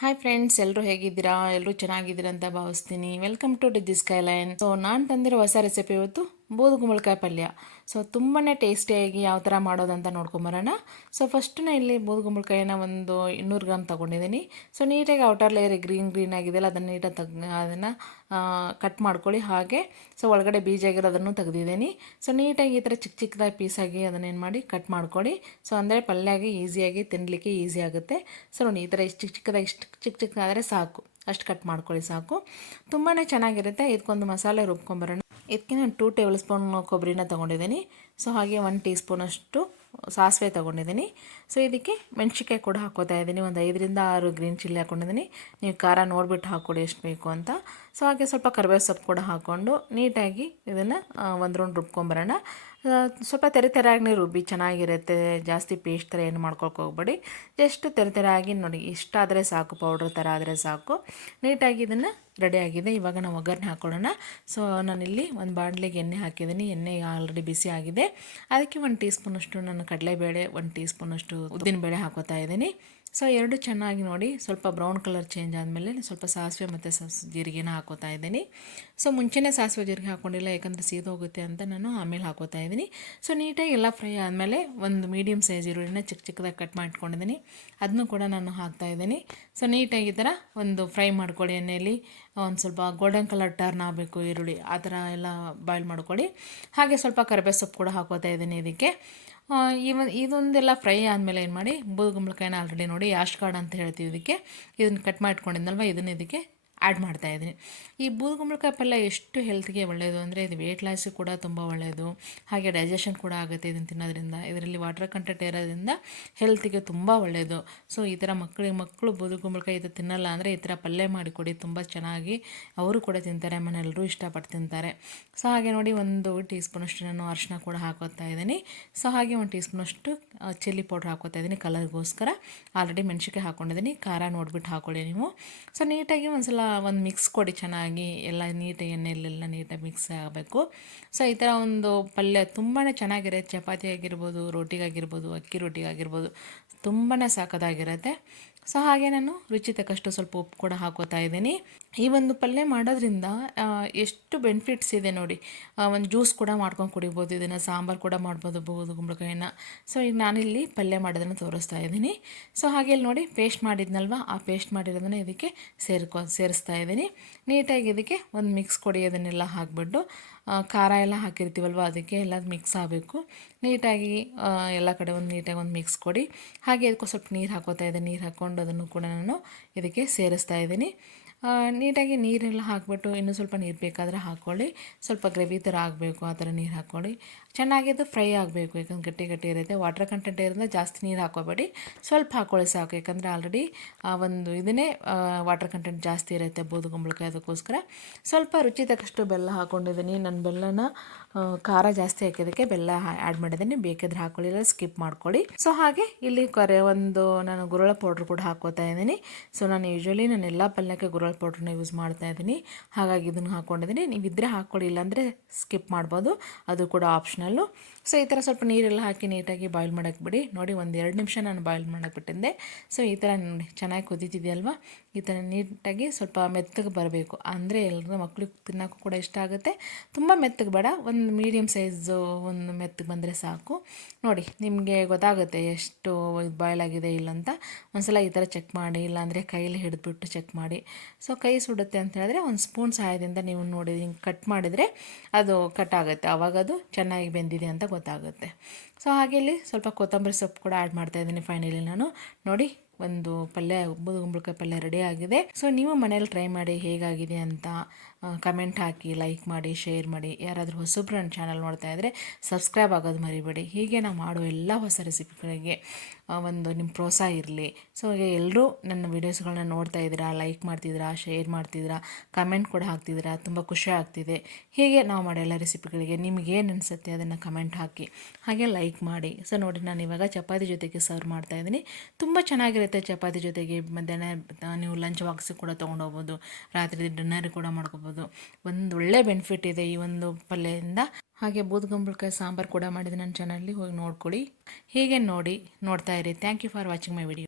Hi friends, ಎಲ್ಲರೂ ಹೇಗಿದ್ದೀರಾ? ಎಲ್ಲರೂ ಚೆನ್ನಾಗಿದ್ದೀರಾ ಅಂತ ಭಾವಿಸ್ತೀನಿ. Welcome to Digi Skyline. So ನಾನು ತಂದಿರೋ ಹೊಸ ರೆಸಿಪಿ ಇವತ್ತು ಬೂದುಗುಂಬಳಕಾಯಿ ಪಲ್ಯ. ಸೊ ತುಂಬಾ ಟೇಸ್ಟಿಯಾಗಿ ಯಾವ ಥರ ಮಾಡೋದಂತ ನೋಡ್ಕೊಂಬರೋಣ. ಸೊ ಫಸ್ಟ್ ಇಲ್ಲಿ ಬೂದುಗುಂಬಳಕಾಯಿನ ಒಂದು 200 ಗ್ರಾಮ್ ತೊಗೊಂಡಿದ್ದೀನಿ. ಸೊ ನೀಟಾಗಿ ಔಟರ್ ಲೇಯರ್ ಗ್ರೀನ್ ಆಗಿದೆಯಲ್ಲ ಅದನ್ನು ನೀಟಾಗಿ ಅದನ್ನು ಕಟ್ ಮಾಡ್ಕೊಳ್ಳಿ. ಹಾಗೆ ಸೊ ಒಳಗಡೆ ಬೀಜ ಆಗಿರೋದನ್ನು ತೆಗೆದಿದ್ದೀನಿ. ಸೊ ನೀಟಾಗಿ ಈ ಥರ ಚಿಕ್ಕ ಚಿಕ್ಕದಾಗಿ ಪೀಸಾಗಿ ಅದನ್ನೇನು ಮಾಡಿ ಕಟ್ ಮಾಡ್ಕೊಳ್ಳಿ. ಸೊ ಅಂದರೆ ಪಲ್ಯಗೆ ಈಸಿಯಾಗಿ ತಿನ್ನಲಿಕ್ಕೆ ಈಸಿ ಆಗುತ್ತೆ. ಸೊ ನೋಡಿ, ಈ ಥರ ಇಷ್ಟು ಚಿಕ್ಕ ಚಿಕ್ಕದಾದರೆ ಸಾಕು, ಅಷ್ಟು ಕಟ್ ಮಾಡ್ಕೊಳ್ಳಿ ಸಾಕು. ತುಂಬಾ ಚೆನ್ನಾಗಿರುತ್ತೆ. ಇದಕ್ಕೊಂದು ಮಸಾಲೆ ರುಬ್ಕೊಂಬರೋಣ. ಇದಕ್ಕೆ ನಾನು 2 ಟೇಬಲ್ ಸ್ಪೂನ್ ಕೊಬ್ಬರಿನ ತೊಗೊಂಡಿದ್ದೀನಿ. ಸೊ ಹಾಗೆ 1 ಟೀ ಸ್ಪೂನಷ್ಟು ಸಾಸಿವೆ ತೊಗೊಂಡಿದ್ದೀನಿ. ಸೊ ಇದಕ್ಕೆ ಮೆಣಸಿನ್ಕಾಯಿ ಕೂಡ ಹಾಕ್ಕೋತಾ ಇದ್ದೀನಿ. ಒಂದು 5ರಿಂದ 6 ಗ್ರೀನ್ ಚಿಲ್ಲಿ ಹಾಕ್ಕೊಂಡಿದ್ದೀನಿ. ನೀವು ಖಾರ ನೋಡಿಬಿಟ್ಟು ಹಾಕ್ಕೊಡಿ ಎಷ್ಟು ಬೇಕು ಅಂತ. ಸೊ ಹಾಗೆ ಸ್ವಲ್ಪ ಕರಿಬೇವು ಸೊಪ್ಪು ಕೂಡ ಹಾಕ್ಕೊಂಡು ನೀಟಾಗಿ ಇದನ್ನು ಒಂದು ರೌಂಡ್ ರುಬ್ಕೊಂಬರೋಣ. ಸ್ವಲ್ಪ ತೆರೆಯಾಗಿ ರುಬ್ಬಿ ಚೆನ್ನಾಗಿರುತ್ತೆ. ಜಾಸ್ತಿ ಪೇಸ್ಟ್ ಥರ ಏನು ಮಾಡ್ಕೊಳಕ್ಕೆ ಹೋಗ್ಬೇಡಿ. ಜಸ್ಟ್ ತೆರೆಯಾಗಿ ನೋಡಿ, ಇಷ್ಟಾದರೆ ಸಾಕು, ಪೌಡ್ರ್ ಥರ ಆದರೆ ಸಾಕು. ನೀಟಾಗಿ ಇದನ್ನು ರೆಡಿಯಾಗಿದೆ. ಇವಾಗ ನಾವು ಒಗ್ಗರಣೆ ಹಾಕ್ಕೊಳ್ಳೋಣ. ಸೊ ನಾನಿಲ್ಲಿ ಒಂದು ಬಾಣಲೆಗೆ ಎಣ್ಣೆ ಹಾಕಿದ್ದೀನಿ. ಎಣ್ಣೆ ಆಲ್ರೆಡಿ ಬಿಸಿ ಆಗಿದೆ. ಅದಕ್ಕೆ 1 ಟೀ ಸ್ಪೂನಷ್ಟು ನಾನು ಕಡಲೆಬೇಳೆ, 1 ಟೀ ಸ್ಪೂನಷ್ಟು ಉದ್ದಿನಬೇಳೆ ಹಾಕೋತಾ ಇದ್ದೀನಿ. ಸೊ ಎರಡು ಚೆನ್ನಾಗಿ ನೋಡಿ ಸ್ವಲ್ಪ ಬ್ರೌನ್ ಕಲರ್ ಚೇಂಜ್ ಆದಮೇಲೆ ಸ್ವಲ್ಪ ಸಾಸಿವೆ ಮತ್ತು ಜೀರಿಗೆನ ಹಾಕೋತಾ ಇದ್ದೀನಿ. ಸೊ ಮುಂಚೆನೇ ಸಾಸಿವೆ ಜೀರಿಗೆ ಹಾಕ್ಕೊಂಡಿಲ್ಲ, ಯಾಕಂದರೆ ಸೀದೋಗುತ್ತೆ ಅಂತ ನಾನು ಆಮೇಲೆ ಹಾಕೋತಾ ಇದ್ದೀನಿ. ಸೊ ನೀಟಾಗಿ ಎಲ್ಲ ಫ್ರೈ ಆದಮೇಲೆ ಒಂದು ಮೀಡಿಯಮ್ ಸೈಜ್ ಈರುಳ್ಳಿನ ಚಿಕ್ಕದಾಗಿ ಕಟ್ ಮಾಡ್ಕೊಂಡಿದ್ದೀನಿ. ಅದನ್ನು ಕೂಡ ನಾನು ಹಾಕ್ತಾಯಿದ್ದೀನಿ. ಸೊ ನೀಟಾಗಿ ಈ ಥರ ಒಂದು ಫ್ರೈ ಮಾಡ್ಕೊಳ್ಳಿ ಎಣ್ಣೆಯಲ್ಲಿ. ಒಂದು ಸ್ವಲ್ಪ ಗೋಲ್ಡನ್ ಕಲರ್ ಟರ್ನ್ ಆಗಬೇಕು ಈರುಳ್ಳಿ, ಆ ಥರ ಎಲ್ಲ ಬಾಯ್ಲ್ ಮಾಡ್ಕೊಳ್ಳಿ. ಹಾಗೆ ಸ್ವಲ್ಪ ಕರಿಬೇವು ಸೊಪ್ಪು ಕೂಡ ಹಾಕೋತಾ ಇದ್ದೀನಿ ಇದಕ್ಕೆ. ಇದೊಂದೆಲ್ಲ ಫ್ರೈ ಆದಮೇಲೆ ಏನು ಮಾಡಿ, ಬೂದುಗುಂಬಳಕಾಯಿನ ಆಲ್ರೆಡಿ ನೋಡಿ ಯಾಶ್ ಕಾರ್ಡ್ ಅಂತ ಹೇಳ್ತೀವಿ ಇದಕ್ಕೆ, ಇದನ್ನು ಕಟ್ ಮಾಡ್ಕೊಂಡಿದ್ದಲ್ವ ಇದನ್ನು ಇದಕ್ಕೆ ಆ್ಯಡ್ ಮಾಡ್ತಾಯಿದ್ದೀನಿ. ಈ ಬೂದುಗುಂಬಳಕಾಯಿ ಪಲ್ಯ ಎಷ್ಟು ಹೆಲ್ತ್ಗೆ ಒಳ್ಳೆಯದು ಅಂದರೆ ಇದು ವೇಟ್ ಲಾಸಿಗೆ ಕೂಡ ತುಂಬ ಒಳ್ಳೆಯದು. ಹಾಗೆ ಡೈಜೆಷನ್ ಕೂಡ ಆಗುತ್ತೆ ಇದನ್ನು ತಿನ್ನೋದ್ರಿಂದ. ಇದರಲ್ಲಿ ವಾಟರ್ ಕಂಟೆಂಟ್ ಇರೋದ್ರಿಂದ ಹೆಲ್ತಿಗೆ ತುಂಬ ಒಳ್ಳೆಯದು. ಸೊ ಈ ಥರ ಮಕ್ಕಳು ಬೂದುಗುಂಬಳಕಾಯಿ ಇದು ತಿನ್ನಲ್ಲ ಅಂದರೆ ಈ ಥರ ಪಲ್ಯ ಮಾಡಿಕೊಡಿ, ತುಂಬ ಚೆನ್ನಾಗಿ ಅವರು ಕೂಡ ತಿಂತಾರೆ, ಮನೆಯಲ್ಲರೂ ಇಷ್ಟಪಟ್ಟು ತಿಂತಾರೆ. ಸೊ ಹಾಗೆ ನೋಡಿ 1 ಟೀ ಸ್ಪೂನಷ್ಟು ನಾನು ಅರಿಶಿನ ಕೂಡ ಹಾಕೋತಾ ಇದ್ದೀನಿ. ಸೊ ಹಾಗೆ 1 ಟೀ ಸ್ಪೂನಷ್ಟು ಚಿಲ್ಲಿ ಪೌಡ್ರ್ ಹಾಕೋತಾ ಇದ್ದೀನಿ ಕಲರ್ಗೋಸ್ಕರ. ಆಲ್ರೆಡಿ ಮೆಣಸಿನ್ಕಾಯಿ ಹಾಕ್ಕೊಂಡಿದ್ದೀನಿ, ಖಾರ ನೋಡಿಬಿಟ್ಟು ಹಾಕ್ಕೊಳ್ಳಿ ನೀವು. ಸೊ ನೀಟಾಗಿ ಒಂದು ಮಿಕ್ಸ್ ಕೊಡಿ ಚೆನ್ನಾಗಿ, ಎಲ್ಲ ನೀಟಾಗಿ ಎಣ್ಣೆಯಲ್ಲೆಲ್ಲ ನೀಟಾಗಿ ಮಿಕ್ಸ್ ಆಗಬೇಕು. ಸೊ ಈ ಥರ ಒಂದು ಪಲ್ಯ ತುಂಬಾ ಚೆನ್ನಾಗಿರುತ್ತೆ. ಚಪಾತಿ ಆಗಿರ್ಬೋದು, ರೋಟಿಗಾಗಿರ್ಬೋದು, ಅಕ್ಕಿ ರೋಟಿಗಾಗಿರ್ಬೋದು, ತುಂಬಾ ಸಾಕದಾಗಿರುತ್ತೆ. ಸೊ ಹಾಗೆ ನಾನು ರುಚಿ ತಕ್ಕಷ್ಟು ಸ್ವಲ್ಪ ಉಪ್ಪು ಕೂಡ ಹಾಕೋತಾ ಇದ್ದೀನಿ. ಈ ಒಂದು ಪಲ್ಯ ಮಾಡೋದ್ರಿಂದ ಎಷ್ಟು ಬೆನಿಫಿಟ್ಸ್ ಇದೆ ನೋಡಿ. ಒಂದು ಜ್ಯೂಸ್ ಕೂಡ ಮಾಡ್ಕೊಂಡು ಕುಡಿಬೋದು, ಇದನ್ನು ಸಾಂಬಾರು ಕೂಡ ಮಾಡ್ಬೋದು ಬೂದುಗುಂಬಳಕಾಯಿನ. ಸೊ ಈಗ ನಾನಿಲ್ಲಿ ಪಲ್ಯ ಮಾಡೋದನ್ನು ತೋರಿಸ್ತಾ ಇದ್ದೀನಿ. ಸೊ ಹಾಗೆ ಇಲ್ಲಿ ನೋಡಿ ಪೇಸ್ಟ್ ಮಾಡಿದ್ನಲ್ವ, ಆ ಪೇಸ್ಟ್ ಮಾಡಿರೋದನ್ನು ಇದಕ್ಕೆ ಸೇರಿಸ್ತಾ ಇದ್ದೀನಿ. ನೀಟಾಗಿ ಇದಕ್ಕೆ ಒಂದು ಮಿಕ್ಸ್ ಕೊಡಿ. ಅದನ್ನೆಲ್ಲ ಹಾಕಿಬಿಟ್ಟು ಖಾರ ಎಲ್ಲ ಹಾಕಿರ್ತೀವಲ್ವ ಅದಕ್ಕೆ ಎಲ್ಲ ಮಿಕ್ಸ್ ಆಗಬೇಕು. ನೀಟಾಗಿ ಎಲ್ಲ ಕಡೆ ನೀಟಾಗಿ ಒಂದು ಮಿಕ್ಸ್ ಕೊಡಿ. ಹಾಗೆ ಇದಕ್ಕೂ ಸ್ವಲ್ಪ ನೀರು ಹಾಕೋತಾ ಇದ್ದೀನಿ. ನೀರು ಹಾಕ್ಕೊಂಡು ಅದನ್ನು ಕೂಡ ನಾನು ಇದಕ್ಕೆ ಸೇರಿಸ್ತಾ ಇದ್ದೀನಿ. ನೀಟಾಗಿ ನೀರೆಲ್ಲ ಹಾಕಿಬಿಟ್ಟು ಇನ್ನೂ ಸ್ವಲ್ಪ ನೀರು ಬೇಕಾದರೆ ಹಾಕ್ಕೊಳ್ಳಿ. ಸ್ವಲ್ಪ ಗ್ರೇವಿ ಥರ ಆಗಬೇಕು, ಆ ಥರ ನೀರು ಹಾಕ್ಕೊಳ್ಳಿ. ಚೆನ್ನಾಗಿ ಅದು ಫ್ರೈ ಆಗಬೇಕು, ಯಾಕಂದ್ರೆ ಗಟ್ಟಿ ಇರುತ್ತೆ. ವಾಟರ್ ಕಂಟೆಂಟ್ ಇರೋದ್ರಿಂದ ಜಾಸ್ತಿ ನೀರು ಹಾಕೋಬೇಡಿ, ಸ್ವಲ್ಪ ಹಾಕ್ಕೊಳ್ಳಿ ಸಾಕು. ಯಾಕಂದರೆ ಆಲ್ರೆಡಿ ಒಂದು ಇದನ್ನೇ ವಾಟರ್ ಕಂಟೆಂಟ್ ಜಾಸ್ತಿ ಇರುತ್ತೆ ಬೂದುಗುಂಬಳಕಾಯಿ, ಅದಕ್ಕೋಸ್ಕರ ಸ್ವಲ್ಪ ರುಚಿ ತಕ್ಕಷ್ಟು ಬೆಲ್ಲ ಹಾಕ್ಕೊಂಡಿದ್ದೀನಿ. ನಾನು ಬೆಲ್ಲನ ಖಾರ ಜಾಸ್ತಿ ಹಾಕಿದ್ದಕ್ಕೆ ಬೆಲ್ಲ ಆ್ಯಡ್ ಮಾಡಿದ್ದೀನಿ. ಬೇಕಿದ್ರೆ ಹಾಕ್ಕೊಳ್ಳಿ, ಇಲ್ಲ ಸ್ಕಿಪ್ ಮಾಡ್ಕೊಳ್ಳಿ. ಸೊ ಹಾಗೆ ಇಲ್ಲಿ ನಾನು ಗುರಳ ಪೌಡ್ರ್ ಕೂಡ ಹಾಕ್ಕೋತಾ ಇದ್ದೀನಿ. ಸೊ ನಾನು ಯೂಶ್ವಲಿ ಎಲ್ಲ ಪಲ್ಯಕ್ಕೆ ಗುರಳ ಪೌಡ್ರನ್ನ ಯೂಸ್ ಮಾಡ್ತಾ ಇದ್ದೀನಿ. ಹಾಗಾಗಿ ಇದನ್ನು ಹಾಕ್ಕೊಂಡಿದ್ದೀನಿ. ನೀವಿದ್ದರೆ ಹಾಕ್ಕೊಳ್ಳಿ, ಇಲ್ಲಾಂದರೆ ಸ್ಕಿಪ್ ಮಾಡ್ಬೋದು, ಅದು ಕೂಡ ಆಪ್ಷನಲ್ಲು. ಸೊ ಈ ಥರ ಸ್ವಲ್ಪ ನೀರೆಲ್ಲ ಹಾಕಿ ನೀಟಾಗಿ ಬಾಯ್ಲ್ ಮಾಡೋಕ್ಕೆ ಬಿಡಿ. ನೋಡಿ 1-2 ನಿಮಿಷ ನಾನು ಬಾಯ್ಲ್ ಮಾಡೋಕ್ಕೆ ಬಿಟ್ಟಿದ್ದೆ. ಸೊ ಈ ಥರ ನೋಡಿ ಚೆನ್ನಾಗಿ ಕುದೀತಿದೆಯಲ್ವ, ಈ ಥರ ನೀಟಾಗಿ ಸ್ವಲ್ಪ ಮೆತ್ತಗೆ ಬರಬೇಕು. ಅಂದರೆ ಎಲ್ಲರೂ ಮಕ್ಕಳಿಗೆ ತಿನ್ನೋಕ್ಕೂ ಕೂಡ ಇಷ್ಟ ಆಗುತ್ತೆ. ತುಂಬ ಮೆತ್ತಗೆ ಬೇಡ, ಒಂದು ಮೀಡಿಯಮ್ ಸೈಜು ಒಂದು ಮೆತ್ತಗೆ ಬಂದರೆ ಸಾಕು. ನೋಡಿ ನಿಮಗೆ ಗೊತ್ತಾಗುತ್ತೆ ಎಷ್ಟು ಬಾಯ್ಲ್ ಆಗಿದೆ ಇಲ್ಲ ಅಂತ. ಒಂದ್ಸಲ ಈ ಥರ ಚೆಕ್ ಮಾಡಿ, ಇಲ್ಲಾಂದರೆ ಕೈಯಲ್ಲಿ ಹಿಡಿದ್ಬಿಟ್ಟು ಚೆಕ್ ಮಾಡಿ. ಸೊ ಕೈ ಸುಡುತ್ತೆ ಅಂತ ಹೇಳಿದ್ರೆ ಒಂದು ಸ್ಪೂನ್ ಸಹಾಯದಿಂದ ನೀವು ನೋಡಿ ಹಿಂಗೆ ಕಟ್ ಮಾಡಿದರೆ ಅದು ಕಟ್ ಆಗುತ್ತೆ, ಆವಾಗ ಅದು ಚೆನ್ನಾಗಿ ಬೆಂದಿದೆ ಅಂತ ಗೊತ್ತಾಗುತ್ತೆ. ಸೊ ಹಾಗೆ ಇಲ್ಲಿ ಸ್ವಲ್ಪ ಕೊತ್ತಂಬರಿ ಸೊಪ್ಪು ಕೂಡ ಆ್ಯಡ್ ಮಾಡ್ತಾಯಿದ್ದೀನಿ ಫೈನಲಿ ನಾನು. ನೋಡಿ ಒಂದು ಪಲ್ಯ, ಬೂದುಗುಂಬಳಕಾಯಿ ಪಲ್ಯ ರೆಡಿ ಆಗಿದೆ. ಸೊ ನೀವು ಮನೇಲಿ ಟ್ರೈ ಮಾಡಿ ಹೇಗಾಗಿದೆ ಅಂತ ಕಮೆಂಟ್ ಹಾಕಿ, ಲೈಕ್ ಮಾಡಿ, ಶೇರ್ ಮಾಡಿ. ಯಾರಾದರೂ ಹೊಸಬ್ರು ನನ್ನ ಚಾನಲ್ ನೋಡ್ತಾ ಇದ್ದರೆ ಸಬ್ಸ್ಕ್ರೈಬ್ ಆಗೋದು ಮರಿಬೇಡಿ. ಹೀಗೆ ನಾವು ಮಾಡೋ ಎಲ್ಲ ಹೊಸ ರೆಸಿಪಿಗಳಿಗೆ ಒಂದು ನಿಮ್ಮ ಪ್ರೋತ್ಸಾಹ ಇರಲಿ. ಸೊ ಎಲ್ಲರೂ ನನ್ನ ವೀಡಿಯೋಸ್ಗಳನ್ನ ನೋಡ್ತಾ ಇದ್ದೀರಾ, ಲೈಕ್ ಮಾಡ್ತಿದ್ದೀರಾ, ಶೇರ್ ಮಾಡ್ತಿದ್ದೀರಾ, ಕಮೆಂಟ್ ಕೂಡ ಹಾಕ್ತಿದ್ದೀರಾ, ತುಂಬ ಖುಷಿ ಆಗ್ತಿದೆ. ಹೀಗೆ ನಾವು ಮಾಡೋ ಎಲ್ಲ ರೆಸಿಪಿಗಳಿಗೆ ನಿಮಗೇನು ಅನಿಸುತ್ತೆ ಅದನ್ನು ಕಮೆಂಟ್ ಹಾಕಿ, ಹಾಗೆ ಲೈಕ್ ಮಾಡಿ. ಸೊ ನೋಡಿ ನಾನು ಇವಾಗ ಚಪಾತಿ ಜೊತೆಗೆ ಸರ್ವ್ ಮಾಡ್ತಾಯಿದ್ದೀನಿ. ತುಂಬ ಚೆನ್ನಾಗಿರುತ್ತೆ ಚಪಾತಿ ಜೊತೆಗೆ. ಮಧ್ಯಾಹ್ನ ನೀವು ಲಂಚ್ ಬಾಕ್ಸಿಗೆ ಕೂಡ ತೊಗೊಂಡೋಗ್ಬೋದು, ರಾತ್ರಿ ಡಿನ್ನರ್ ಕೂಡ ಮಾಡ್ಕೋಬೋದು. ಒಂದು ಒಳ್ಳೆ ಬೆನಿಫಿಟ್ ಇದೆ ಈ ಒಂದು ಪಲ್ಯದಿಂದ. ಹಾಗೆ ಬೂದುಗುಂಬಳಕಾಯಿ ಸಾಂಬಾರು ಕೂಡ ಮಾಡಿದೆ ನನ್ನ ಚಾನಲಲ್ಲಿ, ಹೋಗಿ ನೋಡ್ಕೊಳ್ಳಿ. ಹೀಗೆ ನೋಡ್ತಾ ಇರಿ. Thank you for watching my video.